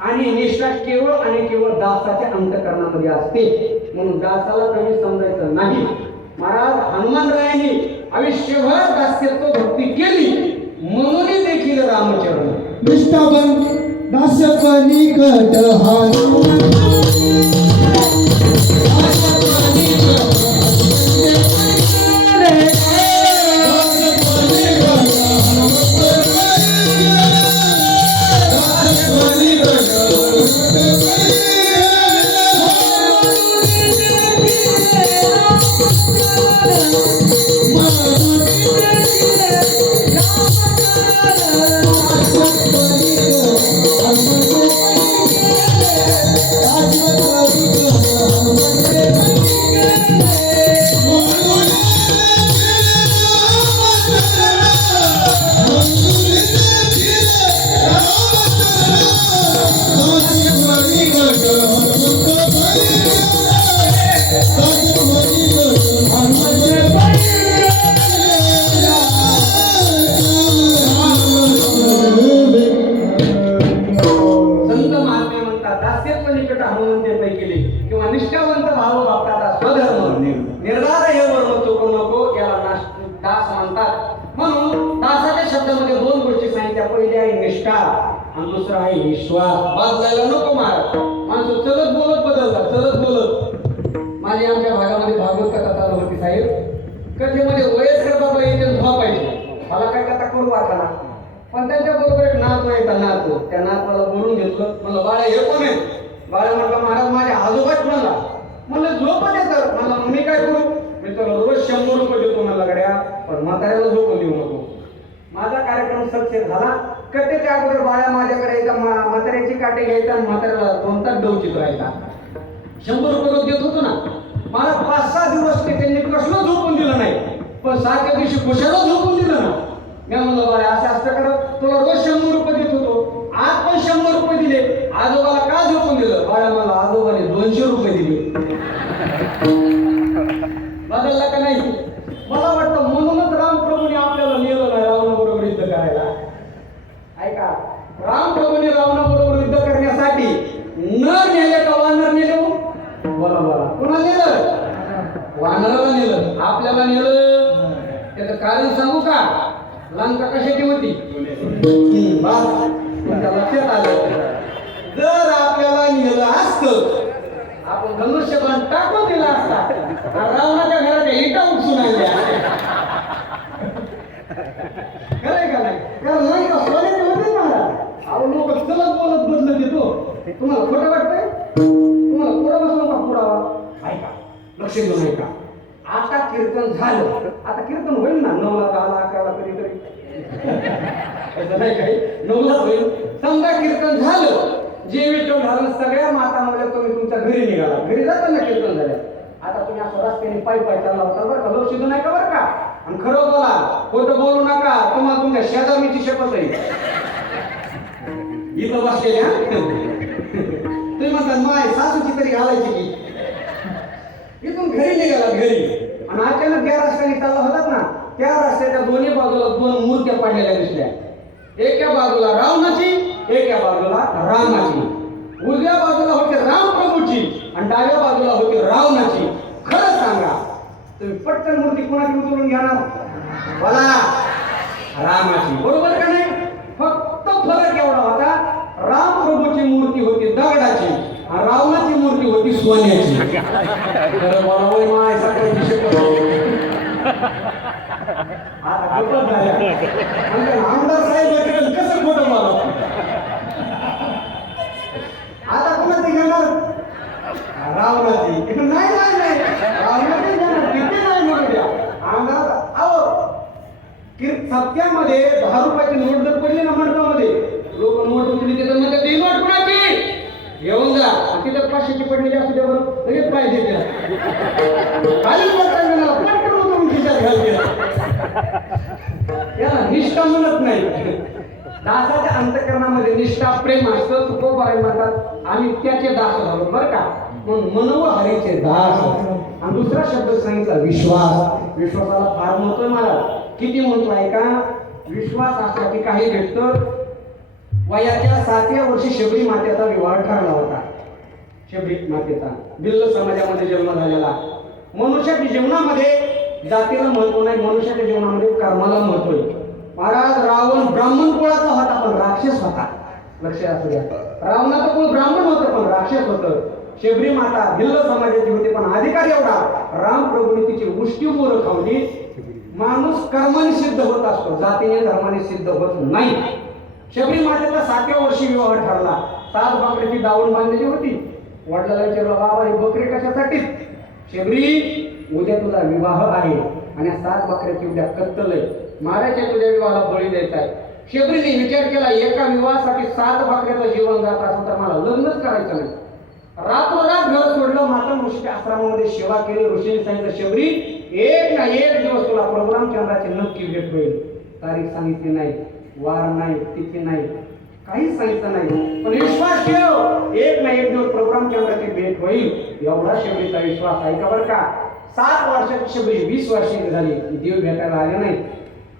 आणि निष्ठा केवळ आणि केवळ दासाच्या अंतकरणामध्ये असते म्हणून दासाला कमी समजायचं नाही महाराज हनुमानरायांनी आयुष्यभर दास्यत्व भक्ती केली म्हणून देखील रामचरण. निष्ठावन दास्यत्व निकट हार संत पण म्हाताऱ्याला झोपून देऊ नको. माझा कार्यक्रम सक्सेस झाला. कट्टेच्या अगोदर बाळा माझ्याकडे येतात म्हाताऱ्याची काटे घ्यायचा आणि म्हाताऱ्याला दोन तास डवचित राहायचा. शंभर रुपये रोज देत होतो ना. मला पाच सहा दिवस ते त्यांनी कसलं झोपून दिलं नाही. पण सारख्या दिवशी खुशाला झोपून दिलं ना. मी म्हणलं बाळा असं असतं करत तुला रोज शंभर रुपये देत होतो. आज पण शंभर वानराला नेलं आपल्याला नेलं. त्याचं कारण सांगू का? लंका कशाची होती? लक्षात आलं? जर आपल्याला नेलं असतं आपण धनुष्यबाण टाकून दिला असता रावणाच्या घराच्या इटा उपसून आणल्या खरंय का नाही? कारण नाही का सोन्याचे होते महाराज अहो लोक चलत बोलत बदलत येतो. तुम्हाला खोटं वाटतंय? तुम्हाला पुरा बसवून का पुरावा? ऐका. लक्ष देऊन ऐका. झालं आता कीर्तन होईल ना? नऊला दहाला अकराला कधी तरी नाही काही. नऊला होईल. समजा कीर्तन झालं. जे विठ्ठल झालं सगळ्या माता तुम्ही तुमच्या घरी निघाला. घरी जाताना कीर्तन झालं. आता तुम्ही असं रस्त्याने पायी पायी चालला होता बरं का? लक्ष नाही का बरं का? आणि खरं बोला खोटं बोलू नका. तुम्हाला तुमच्या शेजारीची शपथ आहे. इथं बसलेले हा? तुम्ही म्हणता माय सासूची तरी घालायची की? इथून घरी निघाला घरी. आणि अचानक त्या रस्त्याने चालला होतात ना त्या रस्त्याच्या दोन्ही बाजूला दोन मूर्त्या पडलेल्या दिसल्या. एका बाजूला रावणाची एका बाजूला रामाची. उजव्या बाजूला होते राम प्रभूची आणि डाव्या बाजूला होती रावणाची. खरं सांगा तुम्ही पटकन मूर्ती कोणाची उचलून घेणार? बोला. रामाची. बरोबर का नाही? फक्त फरक एवढा होता राम प्रभूची मूर्ती होती दगडाची आणि रावणाची मूर्ती होती सोन्याची खरं बोला माय सकाळची आमदार साहेब कसं खोटं मला आता कोणाची घेणार रावणाची नाही नाही नाही रावणाची आमदार अहो की सत्यामध्ये दहा रुपयाची नोट जर पडली ना मंडपामध्ये लोक नोट उचली देतात म्हणजे ती नोट कुणाची येऊन जा. आणि तिथं पाचशेची पडलेली असू द्या बरं. लगेच पाहिजे त्या पडताना खिशात घालते याला निष्ठा म्हणत नाही. दासाच्या अंतकरणामध्ये निष्ठा प्रेम असतं. तुकोबाई म्हणतात. आम्ही त्याचे दास झालो बरं का? म्हणून मनव हरीचे दास. आणि दुसरा शब्द सांगितला विश्वास. विश्वासाला फार महत्त्व मला किती महत्त्व आहे का? विश्वास असला की काही भेटतं वयाच्या सातव्या वर्षी शबरी मातेचा विवाह ठरला होता. शबरी मातेचा. बिल्ल समाजामध्ये जन्म झालेला. मनुष्याच्या जीवनामध्ये जातीला महत्त्व नाही मनुष्याच्या जीवनामध्ये कर्माला महत्त्व आहे. महाराज रावण ब्राह्मण कुळाचा होता पण राक्षस होता. लक्ष असू द्या. रावणाचं कुळ ब्राह्मण होतं पण राक्षस होतं. शेबरी माता भिल्ल समाजाची होती पण अधिकार एवढा. राम प्रभूने तिची उष्टी मोर खावली माणूस कर्माने सिद्ध होत असतो. जातीने धर्माने सिद्ध होत नाही. शबरी मातेचा सातव्या वर्षी विवाह ठरला. सात बाकड्याची दावण बांधलेली होती. वडिलाला विचारलं बाबा हे बकरी कशासाठी? शबरी उद्या तुझा विवाह आहे. आणि सात बकऱ्याची उद्या कत्तल आहे. तुझ्या विवाहाला बळी द्यायचा आहे. शबरीने विचार केला एका विवाहासाठी सात बकऱ्याचं जीवन जात असेल तर मला लग्नच करायचं नाही. रातोरात घर सोडलं माता ऋषी आश्रमामध्ये सेवा केली. ऋषीने सांगितलं शबरी एक ना एक दिवस तुला प्रोग्राम चंद्राची नक्की भेट होईल. तारीख सांगितली नाही. वार नाही तिथे नाही काहीच सांगितलं नाही. पण विश्वास ठेव एक ना एक दिवस प्रोग्राम केंद्राची भेट होईल. एवढा शबरीचा विश्वास आहे का बरं का? सात वर्षाची शबरी वीस वर्षाची झाली देव भेटायला आले नाही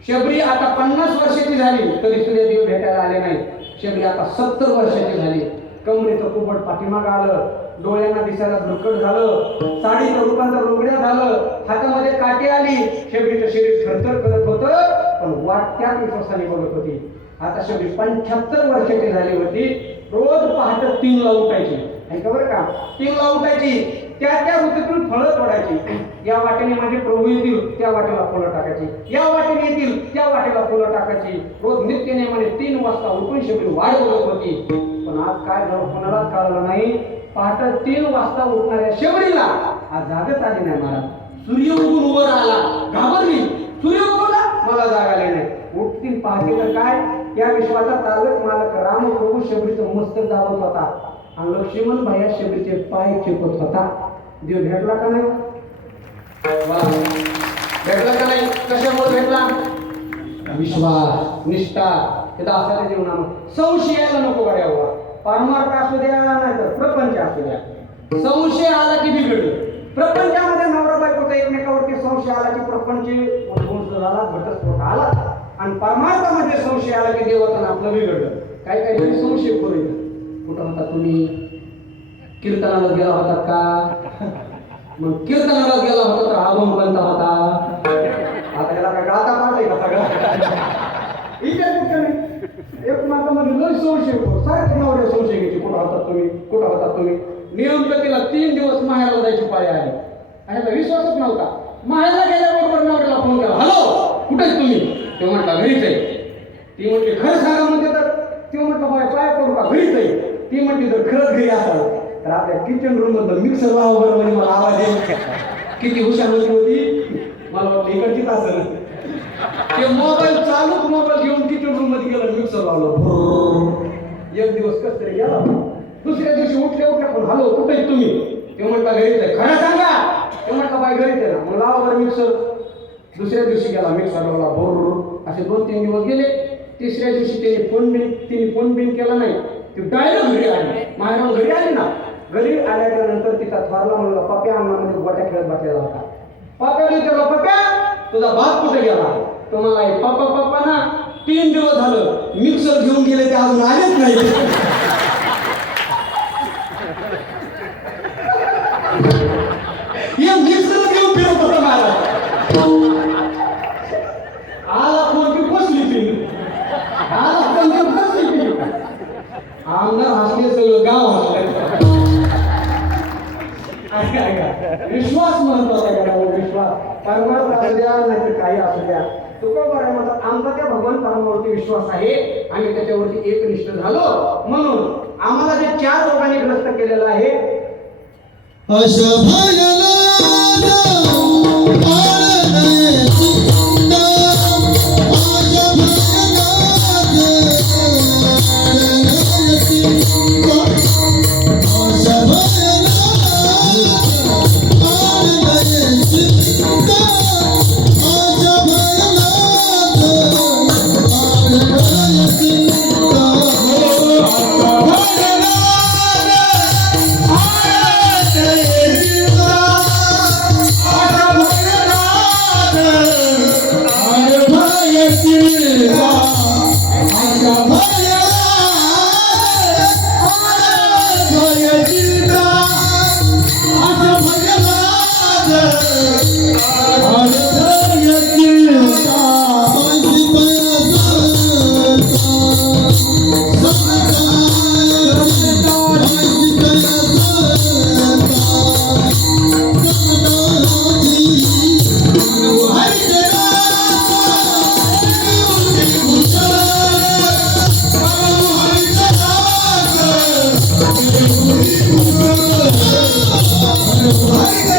शबरी आता पन्नास वर्षाची झाली तरी सुद्धा देव भेटायला आले नाही शबरी आता सत्तर वर्षाची झाली. कमरेचं कुबट पाठीमाग आलं डोळ्यांना दिसायला धुकट झालं साडीचं रूपांतर रुगड्या झालं हातामध्ये काटे आली शबरीचं शरीर थरथर करत होतं. पण वाट त्याच विश्वासाने बघत होती. आता शेवटी पंच्याहत्तर वर्षाची झाली होती. रोज पहाट तीनला उठायची. ऐका बरं का? तीनला उठायची. त्या त्या ऋतूतून फळं तोडायची. या वाटेने माझे प्रभू येतील त्या वाटेला फुलं टाकायची. या वाटेने येतील त्या वाटेला फुलं टाकायची. रोज नित्यने म्हणे तीन वाजता उठून शेवटी वाट बघत होती. पण आज काय झालं कोणालाच कळलं नाही. पहाट तीन वाजता उठणाऱ्या शेवटीला आज जागत आली नाही मला सूर्य उगून वर आला घाबरली. सूर्य मला जागा आली नाही उठतील पाहते तर काय? या विश्वाचा चालक मालक राम प्रभू शबरीचं मस्तक दाबत होता. आणि लक्ष्मण भैया शबरीचे पाय चिपत होता. देव भेटला का नाही? भेटला का नाही? कशामुळे भेटला? विश्वास निष्ठा हे दासाच्या जीवनामध्ये. संशय नको नको गाड्यावर हो. परमार्थ असू द्या नाही तर प्रपंच असू द्या. संशय आला की बिघडलं. प्रपंचामध्ये नवरा बायकोचा एकमेकावरती संशय आला की प्रपंच उद्ध्वंस आला घटस्फोट आला आणि परमार्थामध्ये म्हणजे संशय आला की देवताना आपलं बिघडलं काय काय संशय करू कुठं होता तुम्ही? कीर्तनाला गेला होता का? मग कीर्तनाला गेला होता तर अभंग बनता होता. आता याला काय गाता पाठ आहे का सगळा? विचार नाही? एक म्हणजे लय संशय होतो. सारखे नवऱ्या संशय घ्यायची. कुठं होता तुम्ही? कुठं होता तुम्ही? नियम तर तिला तीन दिवस माहेरला जायची पाळी आली आणि विश्वासच नव्हता. माळ्याला गेल्याबरोबर नवऱ्याला फोन केला. हॅलो कुठे तुम्ही? ते म्हटला घरीच आहे. ती म्हटली खरं सांगा म्हणते तर. ती म्हटलं बाय पाय पडू का? घरीच आहे. ती म्हटली तर खरंच घरी असाल तर आपल्या किचन रूम मधलं मिक्सर लावा बरं म्हणजे मला आवाज येईल किती हुशार होती होती मला वाटलं इकडचीच असेल ते मोबाईल चालूच मोबाईल घेऊन किचन रूममध्ये गेलं मिक्सर लावलं एक दिवस कस तरी गेला दुसऱ्या दिवशी उठले उठल्या पण हॅलो कुठे तुम्ही ते म्हटलं घरीच आहे. खरं सांगा ते म्हटलं बाय घरीच त्याला? मग लावा बरं मिक्सर दुसऱ्या दिवशी गेला मिक्सर लावला भोर असे दोन तीन दिवस गेले. तिसऱ्या दिवशी त्याने फोन बिन तिने फोन बिन केला नाही. ती डायरेक्ट घरी आली. माहेरून घरी आली ना. घरी आल्याच्यानंतर तिचा थोरला मुलगा पप्या अंगणामध्ये गोट्या खेळत बसलेला होता. पप्याने विचारलं पप्या तुझा बाप कुठे गेला? तो मला पप्पा पप्पा ना तीन दिवस झालं मिक्सर घेऊन गेले ते अजून आलेच नाही हे मिक्सर घेऊन फिरत होता मला आला फोन की ती आला फोन की ती आमदार हसले सगळं गाव हसलं विश्वास महत्त्वाचा विश्वास परमार्थ असू द्या नाही तर काही असू द्या तुकोबाराय म्हणतात आमचा त्या भगवान परमावरती विश्वास आहे आणि त्याच्यावरती एकनिष्ठ झालो म्हणून आम्हाला जे चार रोगांनी ग्रस्त केलेलं आहे Oh my God.